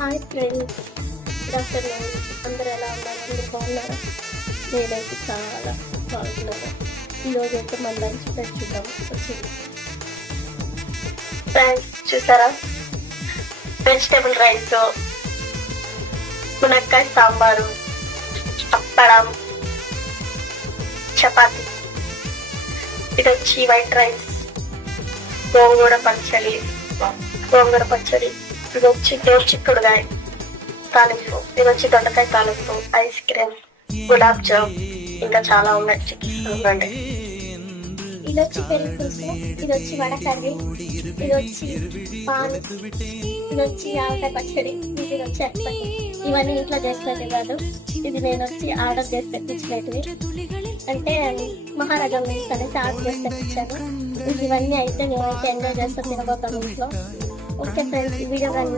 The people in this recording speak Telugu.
Hi friends, good afternoon. అందరూ ఎలా ఉన్నారు? అందరూ బాగున్నారా? నేనైతే చాలా బాగున్నాను. ఈరోజు అయితే మన లంచ్ ప్లేట్ చూద్దాం వచ్చింది. ఫ్రెండ్స్ చూసారా, వెజిటేబుల్ రైస్, మునక్కాయ సాంబారు, అప్పడం, చపాతి, ఇది వచ్చి వైట్ రైస్, గోంగూర పచ్చడి, ఇది వచ్చి చిక్కుడుగాయ తాలింపు, ఇది వచ్చి దొండకాయ తాలింపు, ఐస్ క్రీమ్, గులాబ్ జామ్, ఇంకా చాలా ఉన్నాయి. చూడండి, ఇది వచ్చి పెరుగు పులుసు, ఇది వచ్చి వడ కర్రీ, ఇది వచ్చి పాలు, ఇది వచ్చి ఆవకాయ పచ్చడి, ఇది వచ్చి అప్పటి. ఇవన్నీ ఇంట్లో చేసినట్టు కాదు, ఇది నేను వచ్చి ఆర్డర్ చేసి తెప్పించినట్టువి. అంటే మహారాజా మీల్స్ అనేసి ఆర్డర్ చేసి తెప్పించాను. ఇవన్నీ అయితే నేనైతే ఎంజాయ్ చేస్తాను, తినబోతాను ఇంట్లో. ఓకే ఫ్రెండ్స్, ఈ వీడియో కానీ